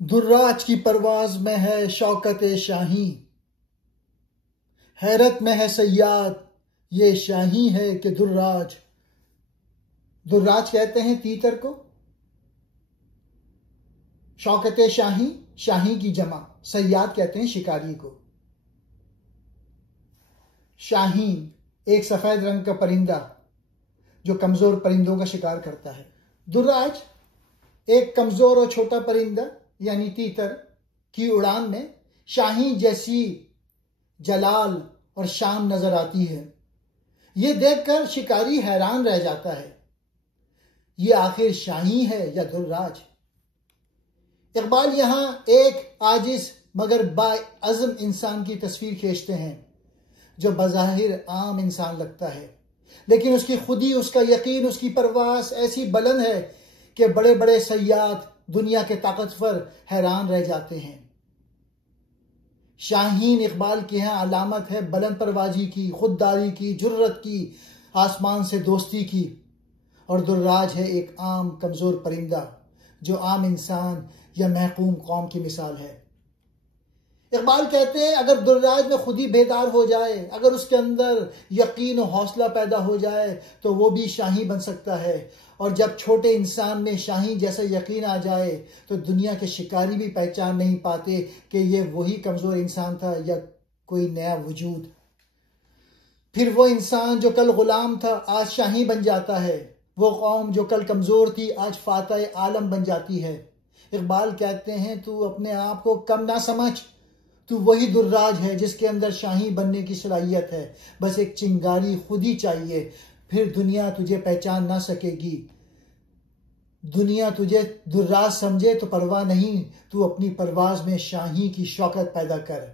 दुर्राज की परवाज में है शौकत शाही, हैरत में है सयाद ये शाही है कि दुर्राज। दुर्राज कहते हैं तीतर को, शौकत शाही शाही की जमा, सयाद कहते हैं शिकारी को। शाहीन एक सफेद रंग का परिंदा जो कमजोर परिंदों का शिकार करता है। दुर्राज एक कमजोर और छोटा परिंदा यानी तीतर की उड़ान में शाही जैसी जलाल और शान नजर आती है। ये देखकर शिकारी हैरान रह जाता है, ये आखिर शाही है या दुर्राज। इकबाल यहां एक आजिज मगर बाअज़्म इंसान की तस्वीर खींचते हैं जो बज़ाहिर आम इंसान लगता है, लेकिन उसकी खुदी, उसका यकीन, उसकी परवास ऐसी बुलंद है कि बड़े बड़े सयाद, दुनिया के ताकतवर हैरान रह जाते हैं। शाहीन इकबाल की यहाँ अलामत है बुलंद परवाजी की, खुददारी की, जुर्रत की, आसमान से दोस्ती की। और दुर्राज है एक आम कमजोर परिंदा जो आम इंसान या महकूम कौम की मिसाल है। इकबाल कहते हैं अगर दुर्राज में खुद ही बेदार हो जाए, अगर उसके अंदर यकीन और हौसला पैदा हो जाए तो वो भी शाही बन सकता है। और जब छोटे इंसान में शाही जैसा यकीन आ जाए तो दुनिया के शिकारी भी पहचान नहीं पाते कि ये वही कमजोर इंसान था या कोई नया वजूद। फिर वो इंसान जो कल गुलाम था आज शाही बन जाता है, वो कौम जो कल कमजोर थी आज फातह आलम बन जाती है। इकबाल कहते हैं तू अपने आप को कम ना समझ, तू वही दुर्राज है जिसके अंदर शाही बनने की सलाहियत है। बस एक चिंगारी खुद ही चाहिए, फिर दुनिया तुझे पहचान ना सकेगी। दुनिया तुझे दुर्राज समझे तो परवाह नहीं, तू अपनी परवाज में शाही की शौकत पैदा कर।